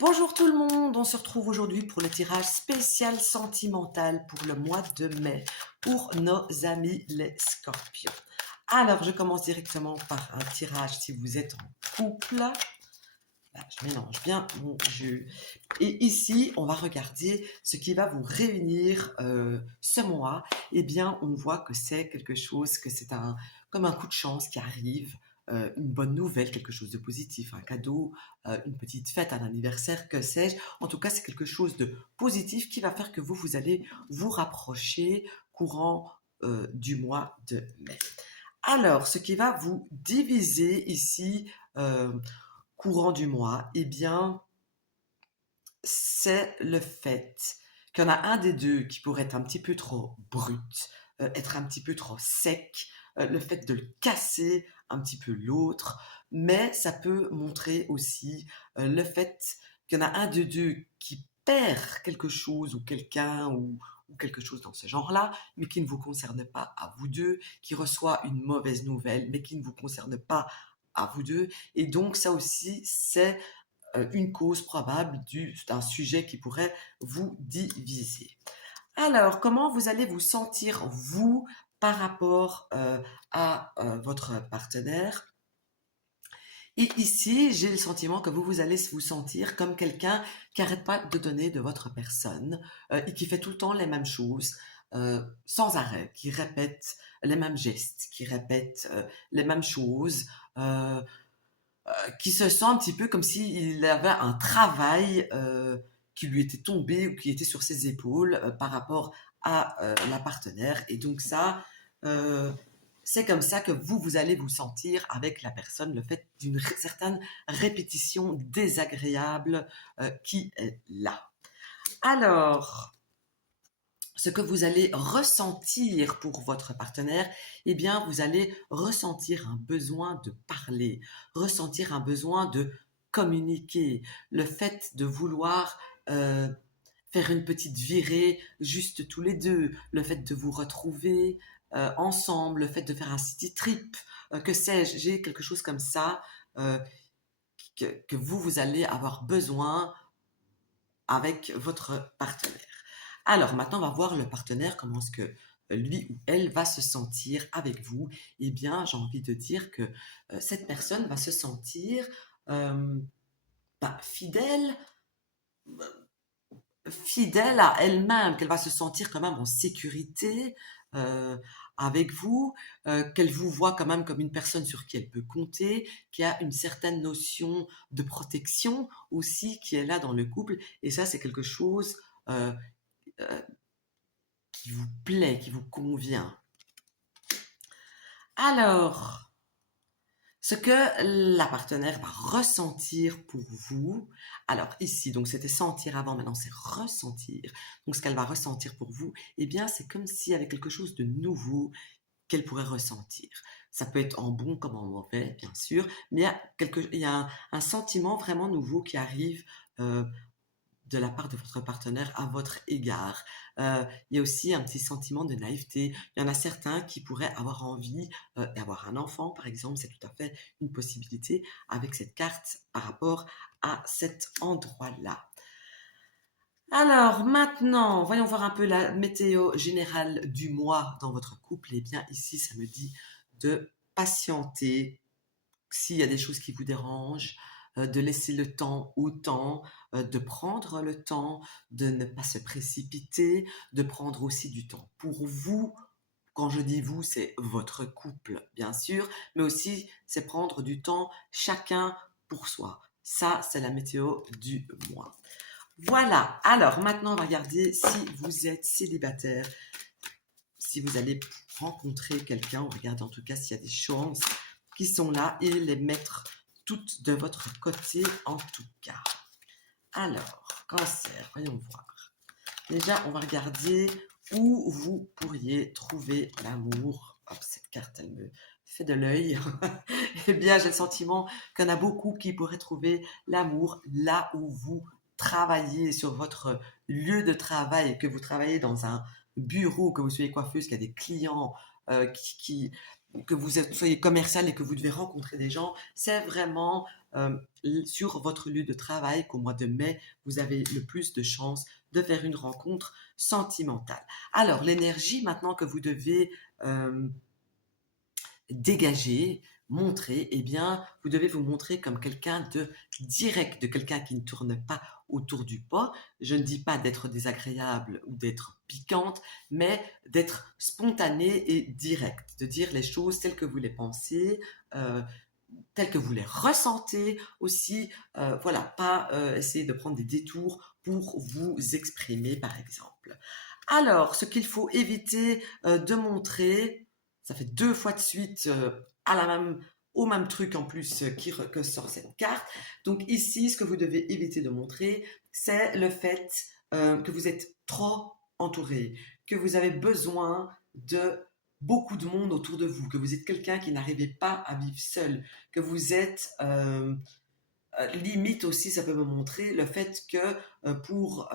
Bonjour tout le monde, on se retrouve aujourd'hui pour le tirage spécial sentimental pour le mois de mai pour nos amis les scorpions. Alors, je commence directement par un tirage si vous êtes en couple. Là, je mélange bien mon jeu. Et ici, on va regarder ce qui va vous réunir ce mois. Eh bien, on voit que c'est quelque chose, que c'est comme un coup de chance qui arrive, une bonne nouvelle, quelque chose de positif, un cadeau, une petite fête, un anniversaire, que sais-je. En tout cas, c'est quelque chose de positif qui va faire que vous allez vous rapprocher courant du mois de mai. Alors, ce qui va vous diviser ici, courant du mois, eh bien, c'est le fait qu'il y en a un des deux qui pourrait être un petit peu trop brut, être un petit peu trop sec, le fait de le casser un petit peu l'autre, mais ça peut montrer aussi le fait qu'il y en a un des deux qui perd quelque chose ou quelqu'un ou quelque chose dans ce genre-là, mais qui ne vous concerne pas à vous deux, qui reçoit une mauvaise nouvelle, mais qui ne vous concerne pas à vous deux. Et donc ça aussi, c'est une cause probable d'un sujet qui pourrait vous diviser. Alors, comment vous allez vous sentir, vous, par rapport à votre partenaire? Et ici, j'ai le sentiment que vous allez vous sentir comme quelqu'un qui n'arrête pas de donner de votre personne et qui fait tout le temps les mêmes choses, sans arrêt, qui répète les mêmes gestes, qui répète les mêmes choses, euh, qui se sent un petit peu comme s'il avait un travail qui lui était tombé ou qui était sur ses épaules par rapport à la partenaire. Et donc ça, euh, c'est comme ça que vous allez vous sentir avec la personne, le fait d'une certaine répétition désagréable qui est là. Alors, ce que vous allez ressentir pour votre partenaire, eh bien, vous allez ressentir un besoin de parler, ressentir un besoin de communiquer, le fait de vouloir faire une petite virée juste tous les deux, le fait de vous retrouver ensemble, le fait de faire un city trip, que sais-je, j'ai quelque chose comme ça euh, que vous allez avoir besoin avec votre partenaire. Alors maintenant, on va voir le partenaire, comment est-ce que lui ou elle va se sentir avec vous. Eh bien, j'ai envie de dire que cette personne va se sentir euh, fidèle, fidèle à elle-même, qu'elle va se sentir quand même en sécurité euh, avec vous, qu'elle vous voit quand même comme une personne sur qui elle peut compter, qui a une certaine notion de protection aussi qui est là dans le couple. Et ça, c'est quelque chose euh, euh, qui vous plaît, qui vous convient. Alors, ce que la partenaire va ressentir pour vous, alors ici, donc c'était sentir avant, maintenant c'est ressentir. Donc ce qu'elle va ressentir pour vous, eh bien c'est comme s'il y avait quelque chose de nouveau qu'elle pourrait ressentir. Ça peut être en bon comme en mauvais, bien sûr, mais il y a un sentiment vraiment nouveau qui arrive de la part de votre partenaire à votre égard. Il y a aussi un petit sentiment de naïveté. Il y en a certains qui pourraient avoir envie d'avoir un enfant, par exemple. C'est tout à fait une possibilité avec cette carte par rapport à cet endroit-là. Alors maintenant, voyons voir un peu la météo générale du mois dans votre couple. Eh bien, ici, ça me dit de patienter, s'il y a des choses qui vous dérangent, de laisser le temps au temps, de prendre le temps, de ne pas se précipiter, de prendre aussi du temps pour vous. Quand je dis vous, c'est votre couple, bien sûr, mais aussi c'est prendre du temps chacun pour soi. Ça, c'est la météo du mois. Voilà, alors maintenant on va regarder si vous êtes célibataire, si vous allez rencontrer quelqu'un, on regarde en tout cas s'il y a des chances qui sont là et les mettre toutes de votre côté en tout cas. Alors, cancer, voyons voir. Déjà, on va regarder où vous pourriez trouver l'amour. Hop, cette carte, elle me fait de l'œil. Eh bien, j'ai le sentiment qu'il y en a beaucoup qui pourraient trouver l'amour là où vous travaillez sur votre lieu de travail, que vous travaillez dans un bureau, que vous soyez coiffeuse, qu'il y a des clients qui que soyez commercial et que vous devez rencontrer des gens, c'est vraiment sur votre lieu de travail qu'au mois de mai, vous avez le plus de chances de faire une rencontre sentimentale. Alors, l'énergie maintenant que vous devez euh, dégager, montrer, eh bien, vous devez vous montrer comme quelqu'un de direct, de quelqu'un qui ne tourne pas autour du pot. Je ne dis pas d'être désagréable ou d'être piquante, mais d'être spontané et direct, de dire les choses telles que vous les pensez, euh, telles que vous les ressentez aussi. Voilà, pas essayer de prendre des détours pour vous exprimer, par exemple. Alors, ce qu'il faut éviter de montrer, ça fait 2 fois de suite au même truc en plus que sort cette carte. Donc ici, ce que vous devez éviter de montrer, c'est le fait que vous êtes trop entouré, que vous avez besoin de beaucoup de monde autour de vous, que vous êtes quelqu'un qui n'arrivait pas à vivre seul, que vous êtes limite aussi, ça peut me montrer le fait que pour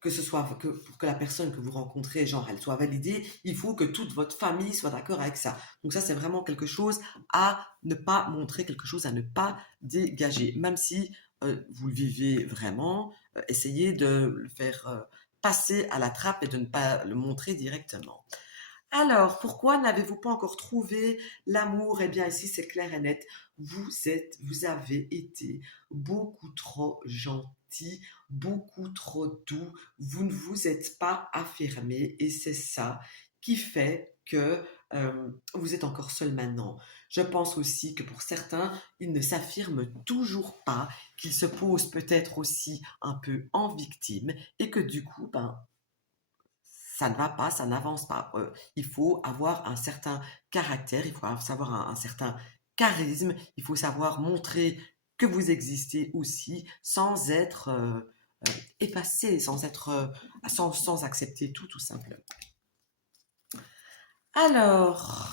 que ce soit pour que la personne que vous rencontrez, genre, elle soit validée, il faut que toute votre famille soit d'accord avec ça. Donc ça, c'est vraiment quelque chose à ne pas montrer, quelque chose à ne pas dégager. Même si vous le vivez vraiment, essayez de le faire passer à la trappe et de ne pas le montrer directement. Alors, pourquoi n'avez-vous pas encore trouvé l'amour? Eh bien, ici, c'est clair et net. Vous avez été beaucoup trop gentil, beaucoup trop doux. Vous ne vous êtes pas affirmé et c'est ça qui fait que vous êtes encore seul maintenant. Je pense aussi que pour certains, ils ne s'affirment toujours pas, qu'ils se posent peut-être aussi un peu en victime et que du coup, ben, ça ne va pas, ça n'avance pas. Il faut avoir un certain caractère, il faut savoir un certain charisme, il faut savoir montrer que vous existez aussi sans être effacé, sans accepter tout, tout simplement. Alors,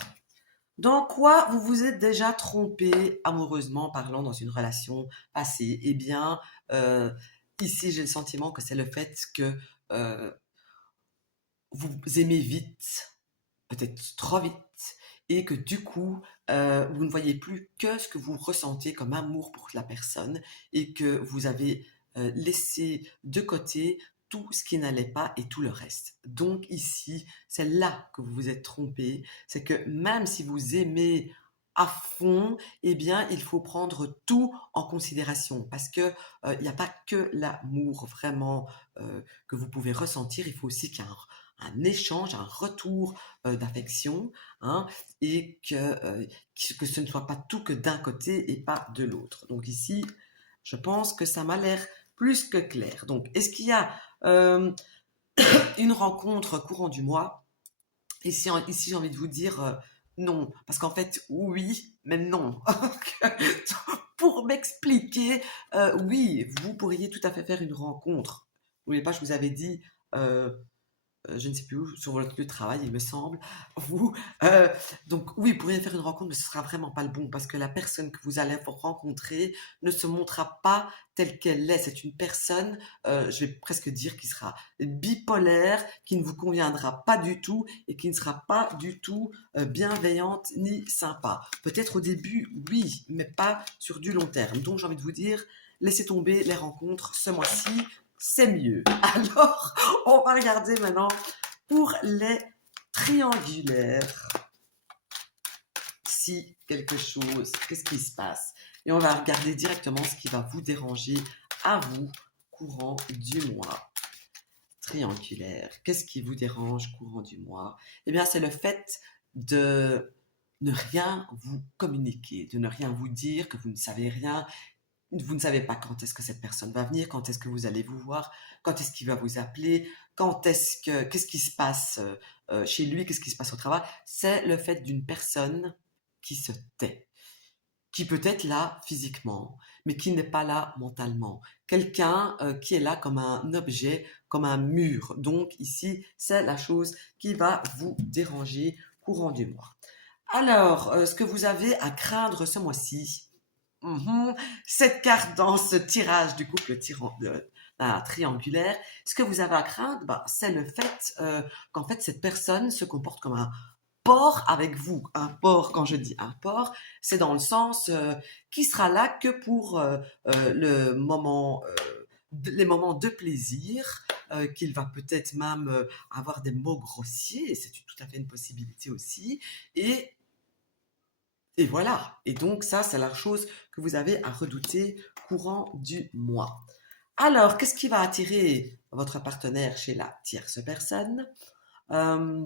dans quoi vous vous êtes déjà trompé amoureusement parlant dans une relation passée? Eh bien, euh, ici j'ai le sentiment que c'est le fait que euh, vous aimez vite, peut-être trop vite, et que du coup, vous ne voyez plus que ce que vous ressentez comme amour pour la personne et que vous avez laissé de côté tout ce qui n'allait pas et tout le reste. Donc ici, c'est là que vous vous êtes trompé, c'est que même si vous aimez à fond, eh bien, il faut prendre tout en considération parce que il n'y a pas que l'amour vraiment que vous pouvez ressentir, il faut aussi qu'il y ait un échange, un retour d'affection, hein, et que ce ne soit pas tout que d'un côté et pas de l'autre. Donc ici, je pense que ça m'a l'air plus que clair. Donc, est-ce qu'il y a une rencontre courant du mois? Ici, j'ai envie de vous dire non, parce qu'en fait, oui, mais non. Pour m'expliquer, oui, vous pourriez tout à fait faire une rencontre. N'oubliez pas, je vous avais dit je ne sais plus où, sur votre lieu de travail, il me semble, vous. euh, donc oui, vous pourriez faire une rencontre, mais ce sera vraiment pas le bon parce que la personne que vous allez rencontrer ne se montrera pas telle qu'elle est. C'est une personne, je vais presque dire, qui sera bipolaire, qui ne vous conviendra pas du tout et qui ne sera pas du tout bienveillante ni sympa. Peut-être au début, oui, mais pas sur du long terme. Donc j'ai envie de vous dire, laissez tomber les rencontres ce mois-ci, c'est mieux. Alors, on va regarder maintenant pour les triangulaires. Si quelque chose, qu'est-ce qui se passe? Et on va regarder directement ce qui va vous déranger à vous courant du mois. Triangulaire, qu'est-ce qui vous dérange courant du mois? Eh bien, c'est le fait de ne rien vous communiquer, de ne rien vous dire, que vous ne savez rien, vous ne savez pas quand est-ce que cette personne va venir, quand est-ce que vous allez vous voir, quand est-ce qu'il va vous appeler, qu'est-ce qui se passe chez lui, qu'est-ce qui se passe au travail. C'est le fait d'une personne qui se tait, qui peut être là physiquement, mais qui n'est pas là mentalement. Quelqu'un qui est là comme un objet, comme un mur. Donc ici, c'est la chose qui va vous déranger courant du mois. Alors, ce que vous avez à craindre ce mois-ci, cette carte dans ce tirage du couple triangulaire, ce que vous avez à craindre, bah, c'est le fait qu'en fait cette personne se comporte comme port avec vous. Un port, quand je dis un port, c'est dans le sens qui sera là que pour le moment, les moments de plaisir, qu'il va peut-être même avoir des mots grossiers, et c'est tout à fait une possibilité aussi. Et, et voilà. Et donc ça, c'est la chose que vous avez à redouter courant du mois. Alors, qu'est-ce qui va attirer votre partenaire chez la tierce personne? Euh,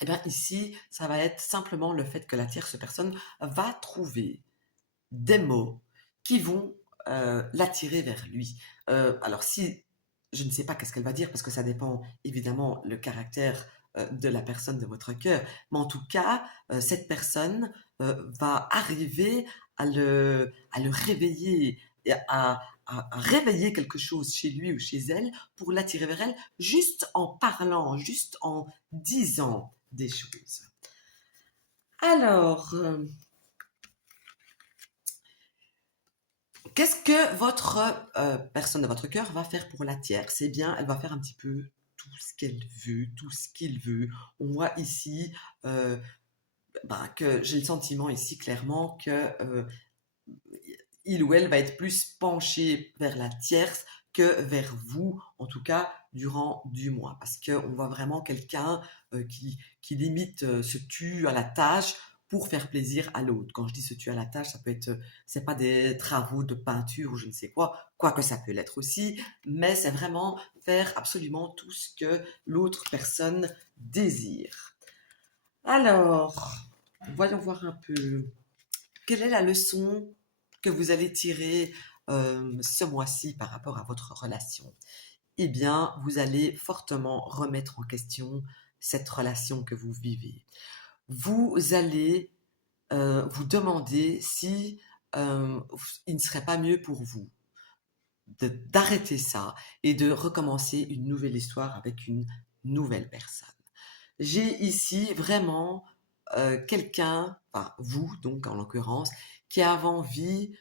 Eh bien, ici, ça va être simplement le fait que la tierce personne va trouver des mots qui vont l'attirer vers lui. Alors, si je ne sais pas qu'est-ce qu'elle va dire, parce que ça dépend évidemment le caractère de la personne de votre cœur, mais en tout cas, cette personne va arriver à le réveiller, et à réveiller quelque chose chez lui ou chez elle pour l'attirer vers elle, juste en parlant, juste en disant des choses. Alors, qu'est-ce que votre personne de votre cœur va faire pour la tierce? Eh bien, elle va faire un petit peu tout ce qu'elle veut, tout ce qu'il veut. On voit ici que j'ai le sentiment ici clairement que il ou elle va être plus penché vers la tierce que vers vous, en tout cas durant du mois. Parce qu'on voit vraiment quelqu'un qui limite se tue à la tâche pour faire plaisir à l'autre. Quand je dis se tue à la tâche, ça peut être, c'est pas des travaux de peinture ou je ne sais quoi, quoique ça peut l'être aussi, mais c'est vraiment faire absolument tout ce que l'autre personne désire. Alors, voyons voir un peu. Quelle est la leçon que vous allez tirer ce mois-ci par rapport à votre relation? Eh bien, vous allez fortement remettre en question cette relation que vous vivez. Vous allez vous demander si il ne serait pas mieux pour vous d'arrêter ça et de recommencer une nouvelle histoire avec une nouvelle personne. J'ai ici vraiment quelqu'un, enfin vous donc en l'occurrence, qui avait envie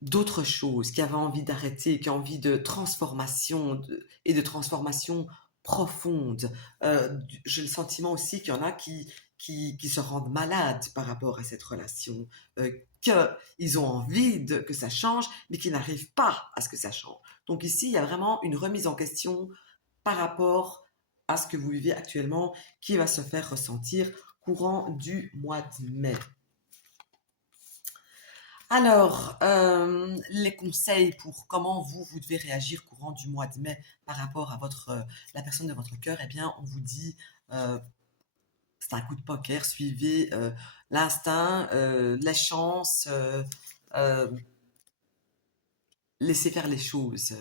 d'autre chose, qui avait envie d'arrêter, qui a envie de transformation et de transformation profonde. J'ai le sentiment aussi qu'il y en a qui se rendent malades par rapport à cette relation, qu'ils ont envie que ça change, mais qu'ils n'arrivent pas à ce que ça change. Donc ici, il y a vraiment une remise en question par rapport à ce que vous vivez actuellement qui va se faire ressentir courant du mois de mai. Alors, les conseils pour comment vous devez réagir courant du mois de mai par rapport à la personne de votre cœur, eh bien, on vous dit, euh, c'est un coup de poker, suivez l'instinct, la chance, euh, laissez faire les choses.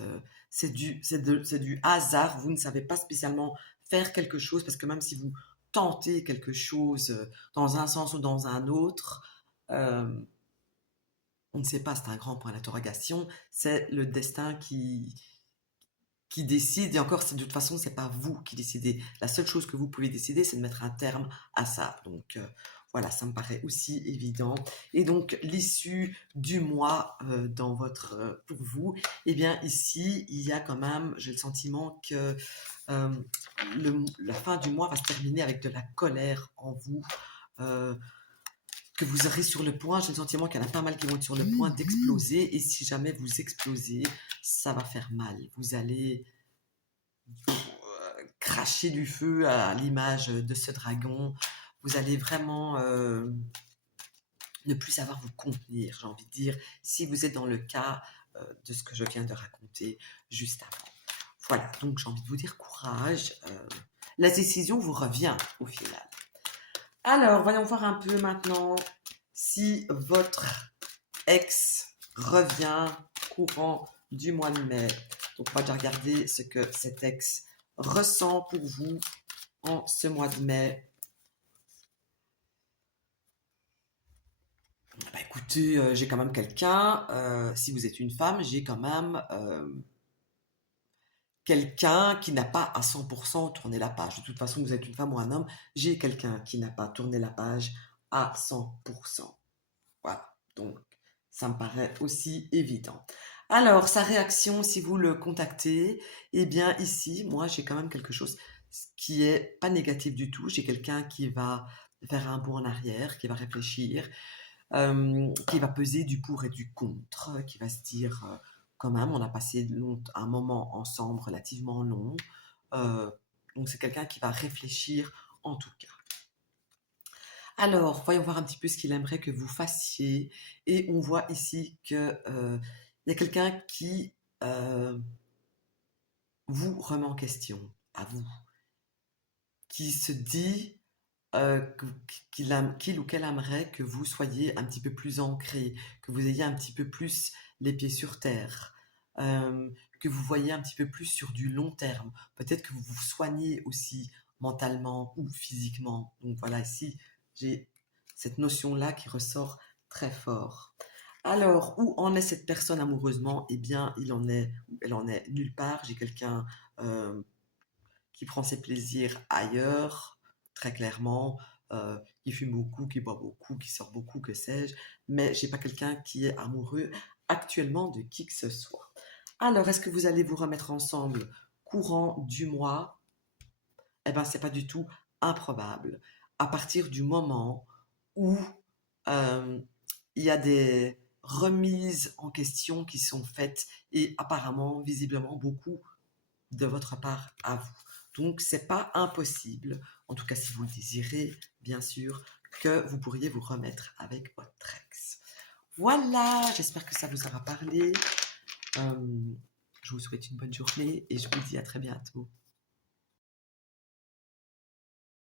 C'est du hasard, vous ne savez pas spécialement faire quelque chose, parce que même si vous tentez quelque chose dans un sens ou dans un autre, euh, on ne sait pas, c'est un grand point d'interrogation, c'est le destin qui décide, et encore, de toute façon, c'est pas vous qui décidez. La seule chose que vous pouvez décider, c'est de mettre un terme à ça. Donc, voilà, ça me paraît aussi évident. Et donc, l'issue du mois pour vous, eh bien, ici, il y a quand même, j'ai le sentiment que euh, la fin du mois va se terminer avec de la colère en vous. Euh, que vous aurez sur le point, j'ai le sentiment qu'il y en a pas mal qui vont être sur le point d'exploser, et si jamais vous explosez, ça va faire mal. Vous allez cracher du feu à l'image de ce dragon. Vous allez vraiment ne plus savoir vous contenir, j'ai envie de dire, si vous êtes dans le cas de ce que je viens de raconter juste avant. Voilà, donc j'ai envie de vous dire courage. La décision vous revient au final. Alors, voyons voir un peu maintenant si votre ex revient courant du mois de mai. Donc, on va déjà regarder ce que cet ex ressent pour vous en ce mois de mai. Bah, écoutez, j'ai quand même quelqu'un, si vous êtes une femme, j'ai quand même quelqu'un qui n'a pas à 100% tourné la page. De toute façon, vous êtes une femme ou un homme, j'ai quelqu'un qui n'a pas tourné la page à 100%. Voilà, donc ça me paraît aussi évident. Alors, sa réaction, si vous le contactez, eh bien ici, moi j'ai quand même quelque chose. ce qui est pas négatif du tout. J'ai quelqu'un qui va faire un bond en arrière, qui va réfléchir, qui va peser du pour et du contre, qui va se dire, quand même, on a passé un moment ensemble relativement long. Euh, donc c'est quelqu'un qui va réfléchir en tout cas. Alors, voyons voir un petit peu ce qu'il aimerait que vous fassiez. Et on voit ici que il y a quelqu'un qui vous remet en question, à vous, qui se dit qu'il ou qu'elle aimerait que vous soyez un petit peu plus ancré, que vous ayez un petit peu plus les pieds sur terre, que vous voyez un petit peu plus sur du long terme. Peut-être que vous vous soignez aussi mentalement ou physiquement. Donc voilà, ici, j'ai cette notion-là qui ressort très fort. Alors, où en est cette personne amoureusement? Eh bien, il en est, elle en est nulle part. J'ai quelqu'un euh, qui prend ses plaisirs ailleurs, très clairement, qui fume beaucoup, qui boit beaucoup, qui sort beaucoup, que sais-je, mais j'ai pas quelqu'un qui est amoureux actuellement de qui que ce soit. Alors, est-ce que vous allez vous remettre ensemble courant du mois? Eh ben, c'est pas du tout improbable. À partir du moment où euh, il y a des remises en question qui sont faites et apparemment, visiblement, beaucoup de votre part à vous. Donc, c'est pas impossible, en tout cas si vous le désirez, bien sûr, que vous pourriez vous remettre avec votre ex. Voilà, j'espère que ça vous aura parlé. Je vous souhaite une bonne journée et je vous dis à très bientôt.